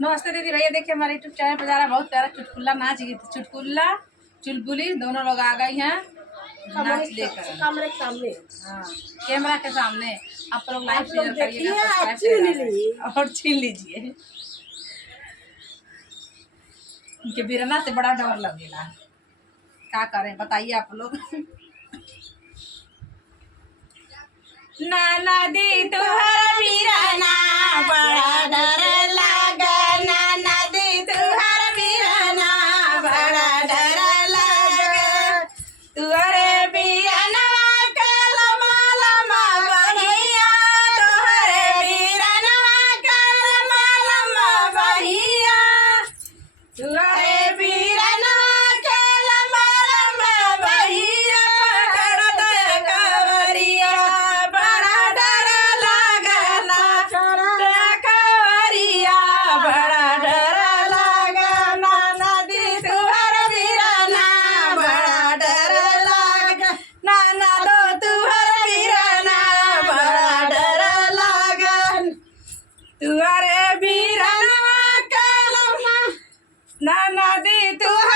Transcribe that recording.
नमस्ते दीदी भैया, देखिए हमारे यूट्यूब चैनल पर जा रहा है बहुत प्यारा चुटकुला नाच गीत, चुटकुला चुलबुली दोनों लोग आ गई हैं नाच लेकर कैमरे के सामने। हाँ, कैमरा के सामने आप लोग लाइव शेयर करिएगा, और छीन लीजिए। उनके बिरना से बड़ा डर लगेगा, क्या करें बताइए आप लोग। नाना दी तुहरा बिरना बड़ा डर लागा, नाना दी तुहरा बिरना बड़ा डर लागा, तुहरे बिरना के लमा लमा बहिया, तुहरे बिरना के लमा लमा बहिया, तुहरे बिरना के लमा लमा बहिया, पकड़ दे कवरिया बड़ा डर लागला, कवरिया बड़ा डर लागला, नदी तुहर बिरना बड़ा डर लागा, नाना दो तुहर बिरना बड़ा डर लागा, तुहरे बिरना के लमा नाना दी तुहर